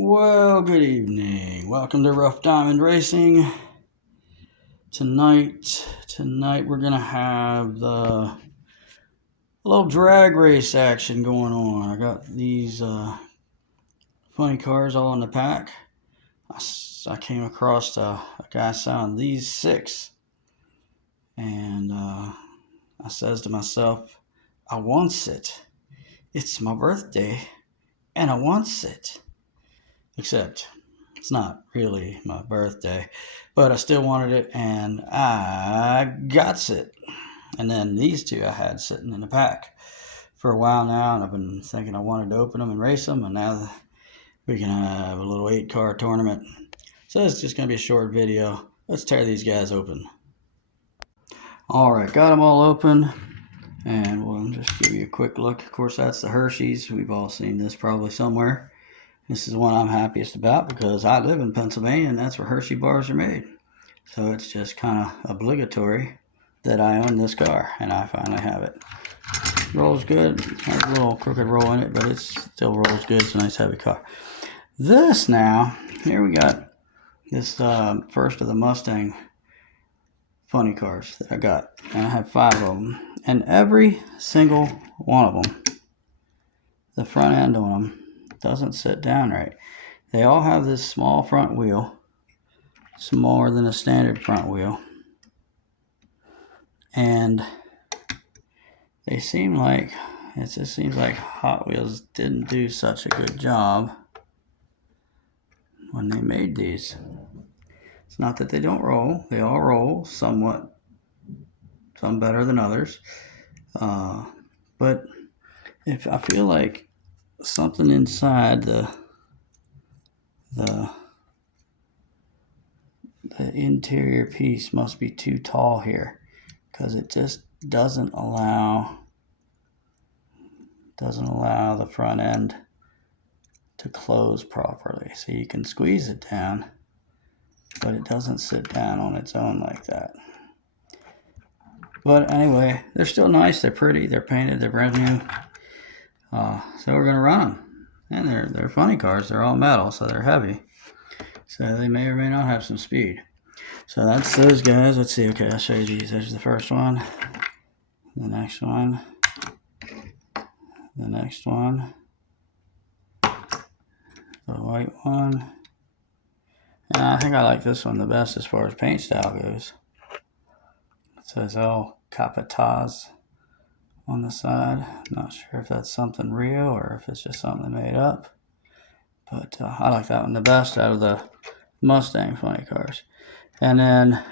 Well, good evening. Welcome to Rough Diamond Racing. Tonight we're gonna have the little drag race action going on. I got these funny cars all in the pack. I came across a guy selling these 6, and I says to myself, I wants it. It's my birthday, and I wants it. Except it's not really my birthday, but I still wanted it, and I got it. And then these 2 I had sitting in the pack for a while now, and I've been thinking I wanted to open them and race them, and now we can have a little 8-car tournament. So it's just going to be a short video. Let's tear these guys open. Alright, got them all open, and we'll just give you a quick look. Of course, that's the Hershey's. We've all seen this probably somewhere. This is one I'm happiest about because I live in Pennsylvania, and that's where Hershey bars are made. So it's just kind of obligatory that I own this car, and I finally have it. Rolls good. Has a little crooked roll in it, but it still rolls good. It's a nice heavy car. This now, here we got this first of the Mustang funny cars that I got. And I have 5 of them. And every single one of them, the front end on them, doesn't sit down right. They all have this small front wheel, smaller than a standard front wheel, and they seem like it just seems like Hot Wheels didn't do such a good job when they made these. It's not that they don't roll; they all roll somewhat, some better than others. But if I feel like something inside the interior piece must be too tall here, because it just doesn't allow the front end to close properly. So you can squeeze it down, but it doesn't sit down on its own like that. But anyway, they're still nice. They're pretty. They're painted. They're brand new. So we're gonna run them, and they're funny cars. They're all metal, so they're heavy. So they may or may not have some speed. So that's those guys. Let's see. Okay, I'll show you these. There's the first one. The next one. The next one. The white one. And I think I like this one the best as far as paint style goes. It says El Capataz on the side. Not sure if that's something real or if it's just something they made up. But I like that one the best out of the Mustang funny cars. And then,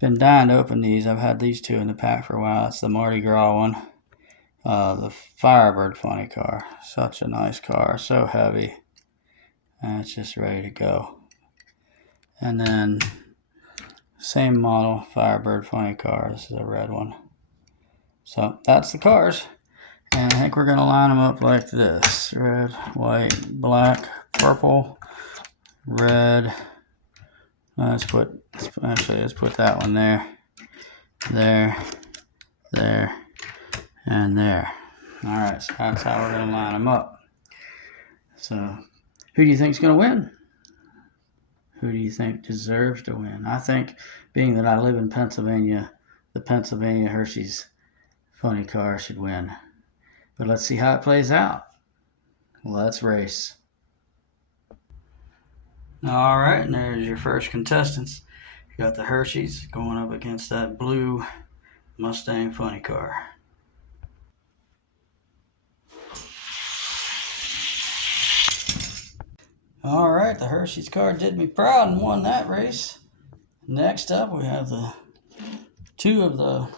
been dying to open these. I've had these 2 in the pack for a while. It's the Mardi Gras one. The Firebird funny car. Such a nice car. So heavy. And it's just ready to go. And then, same model Firebird funny car. This is a red one. So that's the cars. And I think we're going to line them up like this. Red, white, black, purple, red. Let's put that one there, there, and there. Alright, so that's how we're going to line them up. So, who do you think is going to win? Who do you think deserves to win? I think, being that I live in Pennsylvania, the Pennsylvania Hershey's funny car should win. But let's see how it plays out. Let's race. Alright, and there's your first contestants. You got the Hershey's going up against that blue Mustang funny car. Alright, the Hershey's car did me proud and won that race. Next up, we have the 2 of the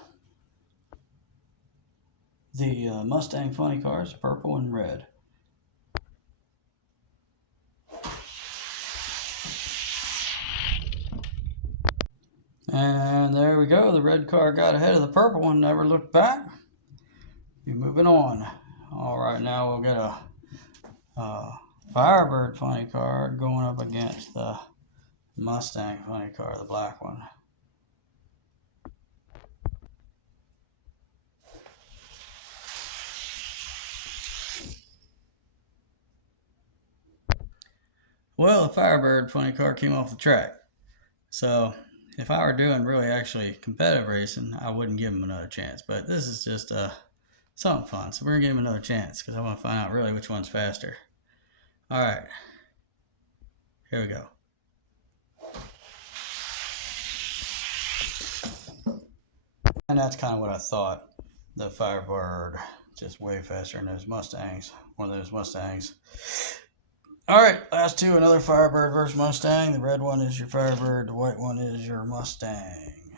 Mustang funny cars, purple and red. And there we go. The red car got ahead of the purple one, never looked back. You're moving on. Alright, now we'll get a Firebird funny car going up against the Mustang funny car, the black one. Well, the Firebird funny car came off the track. So if I were doing really actually competitive racing, I wouldn't give him another chance. But this is just something fun. So we're going to give him another chance because I want to find out really which one's faster. All right. Here we go. And that's kind of what I thought. The Firebird, just way faster than those Mustangs. One of those Mustangs. All right, last two. Another Firebird versus Mustang. The red one is your Firebird. The white one is your Mustang.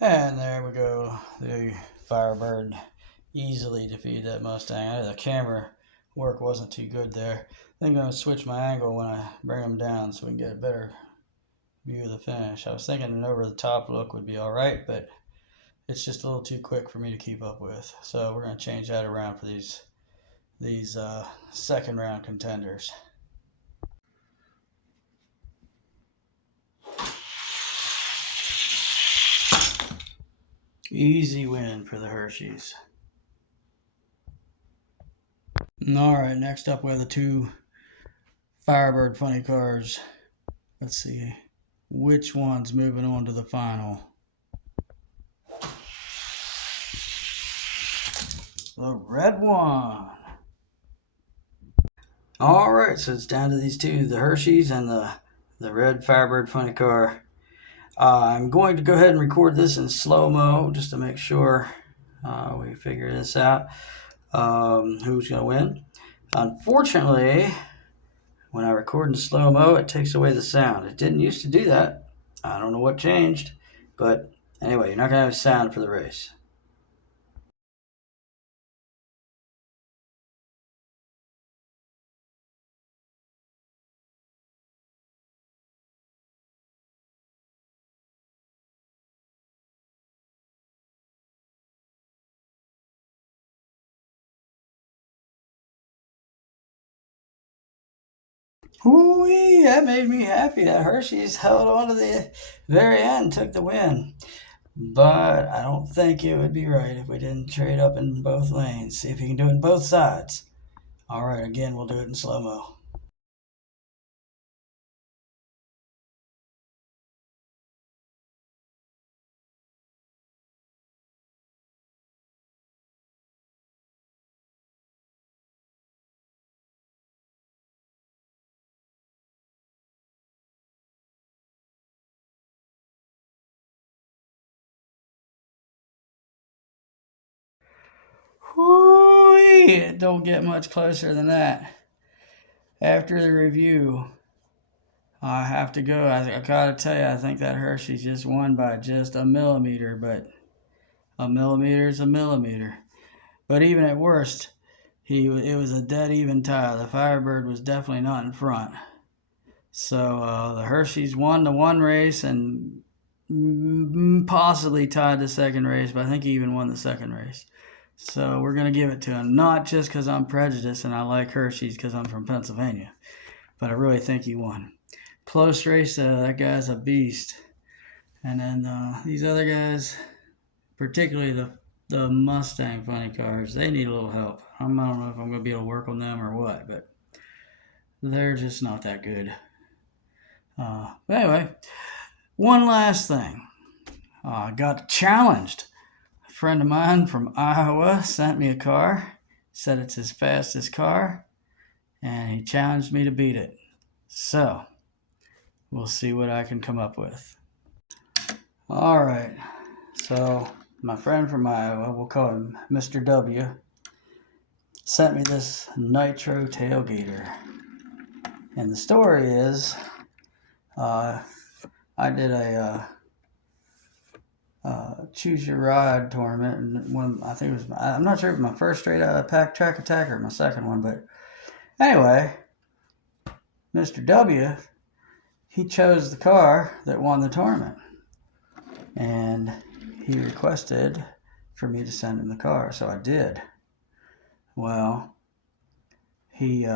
And there we go. The Firebird easily defeated that Mustang. The camera work wasn't too good there. I think I'm going to switch my angle when I bring them down so we can get a better view of the finish. I was thinking an over-the-top look would be all right, but it's just a little too quick for me to keep up with. So we're going to change that around for these second round contenders. Easy win for the Hershey's. All right, next up we have the two Firebird funny cars. Let's see which one's moving on to the final. The red one. All right, so it's down to these two, the Hershey's and the red Firebird funny car. I'm going to go ahead and record this in slow-mo just to make sure we figure this out. Who's going to win? Unfortunately, when I record in slow-mo, it takes away the sound. It didn't used to do that. I don't know what changed, but anyway, you're not going to have sound for the race. Whoo-wee, that made me happy. That Hershey's held on to the very end, took the win. But I don't think it would be right if we didn't trade up in both lanes. See if you can do it in both sides. All right, again, we'll do it in slow-mo. Whoo-wee, it don't get much closer than that. After the review, I have to go. I gotta tell you, I think that Hershey just won by just a millimeter, but a millimeter is a millimeter. But even at worst, it was a dead even tie. The Firebird was definitely not in front. So the Hershey's won the one race and possibly tied the second race, but I think he even won the second race. So we're going to give it to him, not just because I'm prejudiced and I like Hershey's because I'm from Pennsylvania, but I really think he won. Close race, that guy's a beast. And then these other guys, particularly the Mustang funny cars, they need a little help. I don't know if I'm going to be able to work on them or what, but they're just not that good. But anyway, one last thing. I got challenged. A friend of mine from Iowa sent me a car, said it's his fastest car, and he challenged me to beat it. So, we'll see what I can come up with. All right, so my friend from Iowa, we'll call him Mr. W, sent me this Nitro Tailgater. And the story is, I did a choose your ride tournament, and when I think it was, I'm not sure if it was my first straight out of pack track attack or my second one, but anyway, Mr. W, he chose the car that won the tournament, and he requested for me to send him the car, so I did. Well, he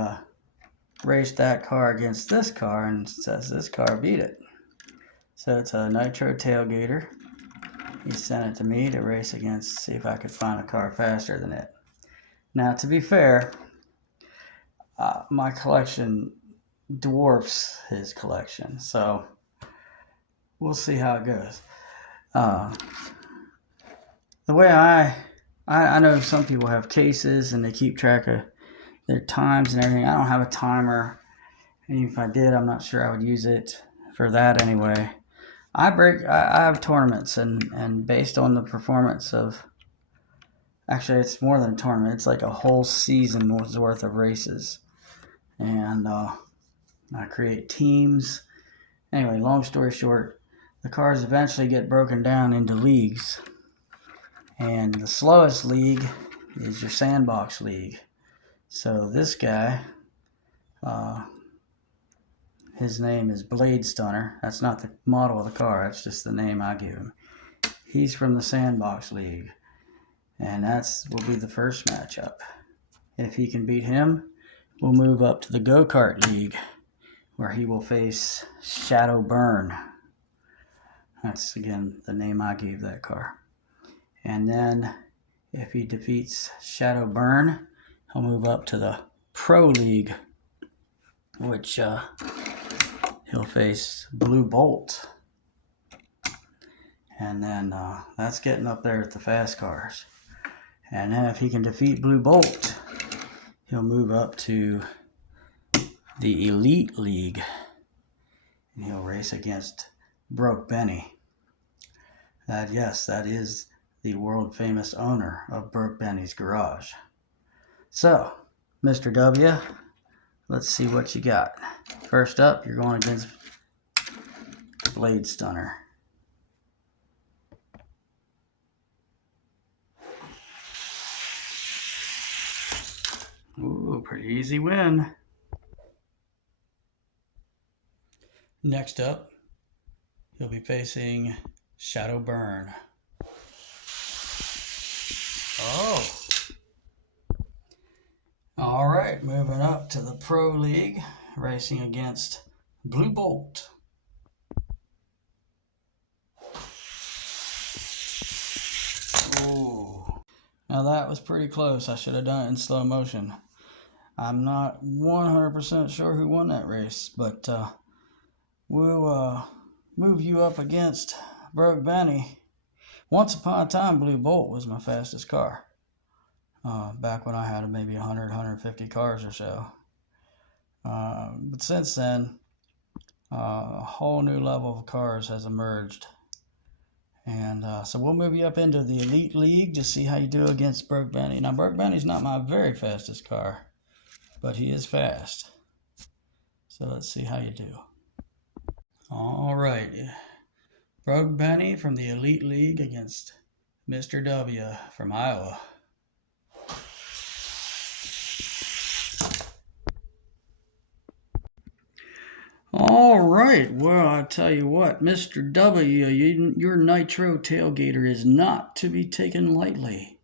raced that car against this car and says this car beat it. So it's a Nitro Tailgater. he sent it to me to race against, see if I could find a car faster than it. Now, to be fair, my collection dwarfs his collection, so we'll see how it goes. The way I know some people have cases and they keep track of their times and everything. I don't have a timer, and if I did, I'm not sure I would use it for that anyway. I have tournaments, and based on the performance of, actually it's more than a tournament, it's like a whole season's worth of races, and I create teams. Anyway, long story short, the cars eventually get broken down into leagues, and the slowest league is your sandbox league. So this guy, his name is Blade Stunner. That's not the model of the car, that's just the name I give him. He's from the Sandbox League, and that's will be the first matchup. If he can beat him, we'll move up to the Go-Kart League, where he will face Shadow Burn. That's, again, the name I gave that car. And then, if he defeats Shadow Burn, he'll move up to the Pro League, which he'll face Blue Bolt. And then that's getting up there at the fast cars. And then if he can defeat Blue Bolt, he'll move up to the Elite League, and he'll race against Broke Benny. Yes, that is the world famous owner of Broke Benny's Garage. So, Mr. W, let's see what you got. First up, you're going against Blade Stunner. Ooh, pretty easy win. Next up, he'll be facing Shadow Burn. Oh. All right, moving up to the Pro League, racing against Blue Bolt. Ooh. Now that was pretty close. I should have done it in slow motion. I'm not 100% sure who won that race, but we'll move you up against Broke Benny. Once upon a time, Blue Bolt was my fastest car. Back when I had maybe 100, 150 cars or so. But since then, a whole new level of cars has emerged. And so we'll move you up into the Elite League to see how you do against Broke Benny. Now, Broke Benny's not my very fastest car, but he is fast. So let's see how you do. All right. Broke Benny from the Elite League against Mr. W from Iowa. All right, well, I tell you what, Mr. W, your Nitro Tailgater is not to be taken lightly.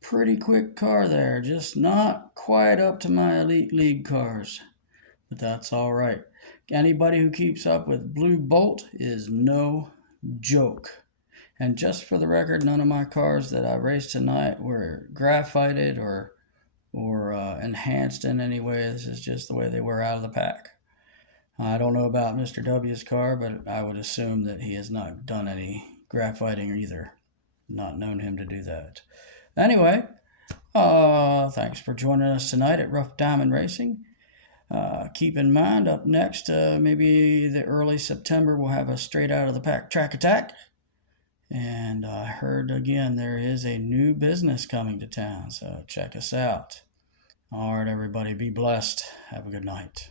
Pretty quick car there, just not quite up to my Elite League cars. But that's all right. Anybody who keeps up with Blue Bolt is no joke. And just for the record, none of my cars that I raced tonight were graphited or enhanced in any way. This is just the way they were out of the pack. I don't know about Mr. W's car, but I would assume that he has not done any graphiting either. Not known him to do that. Anyway, thanks for joining us tonight at Rough Diamond Racing. Keep in mind, up next, maybe the early September, we'll have a straight out of the pack track attack. And I heard again there is a new business coming to town, so check us out. All right, everybody, be blessed. Have a good night.